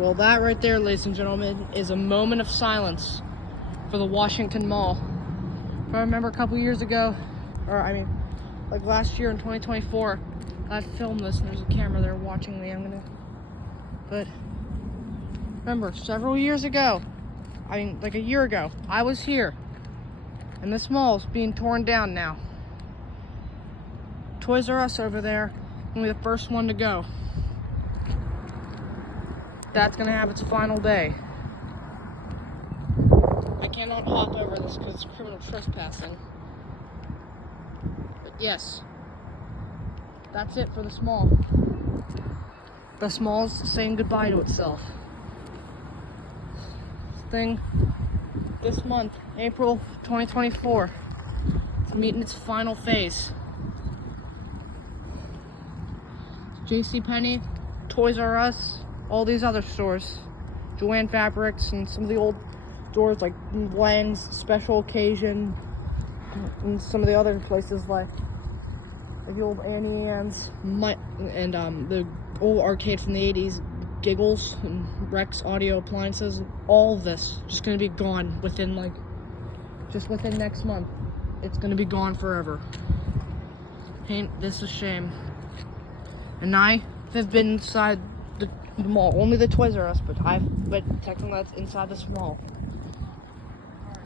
Well, that right there, ladies and gentlemen, is a moment of silence for the Washington Mall. If I remember a couple years ago, like last year in 2024, I filmed this and there's a camera there watching me. But remember, several years ago, like a year ago, I was here, and this mall is being torn down now. Toys R Us over there, gonna be the first one to go. That's gonna have its final day. I cannot hop over this because it's criminal trespassing. But yes, that's it for this mall. This mall's saying goodbye to itself. This month, April 2024, it's meeting its final phase. JCPenney, Toys R Us, all these other stores, Joanne Fabrics, and some of the old stores like Lang's, Special Occasion, and some of the other places like the old Annie Ann's, and the old arcade from the 80s, Giggles and Rex Audio Appliances. All of this just gonna be gone within within next month. It's gonna be gone forever. Ain't this a shame? And I have been inside the mall, only the Toys R Us, but technically that's inside this mall.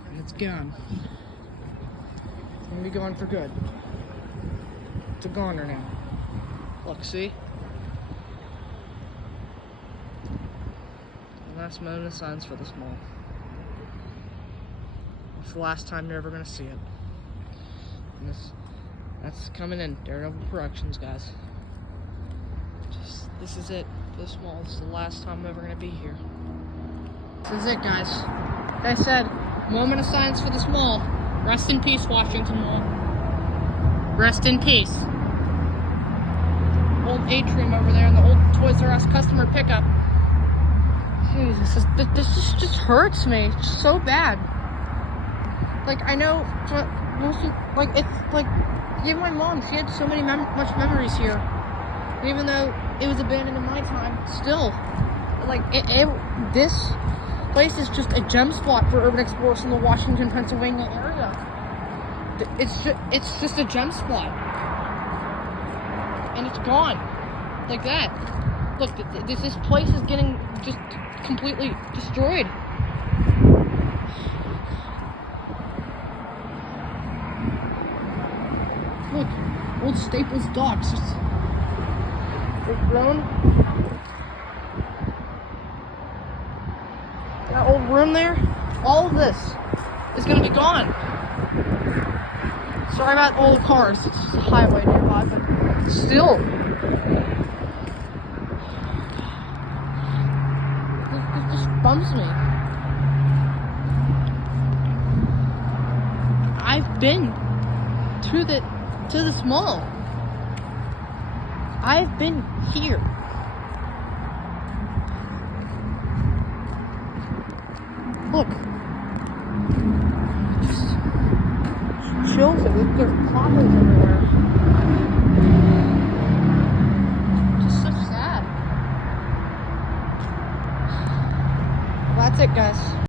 And it's gone. It's gonna be gone for good. It's a goner now. Look, see? The last moment of silence for this mall. It's the last time you're ever gonna see it. And that's coming in. DareDevil-Productions, guys. This is it. This mall. This is the last time I'm ever gonna be here. This is it, guys. Like I said, moment of silence for this mall. Rest in peace, Washington Mall. Rest in peace. Old atrium over there and the old Toys R Us customer pickup. Jesus, this just hurts me so bad. Like, I know, even my mom, she had so many much memories here. Even though it was abandoned in my time, still, this place is just a gem spot for urban explorers in the Washington, Pennsylvania area. It's just a gem spot, and it's gone, like that. Look, this place is getting just completely destroyed. Look, old Staples docks. They've grown. That old room there, all of this is gonna be gone. Sorry about all the cars, it's just a highway nearby, but still. It just bums me. I've been to this mall. I've been here. Look. Just chills it. There's potholes everywhere. Just so sad. Well, that's it, guys.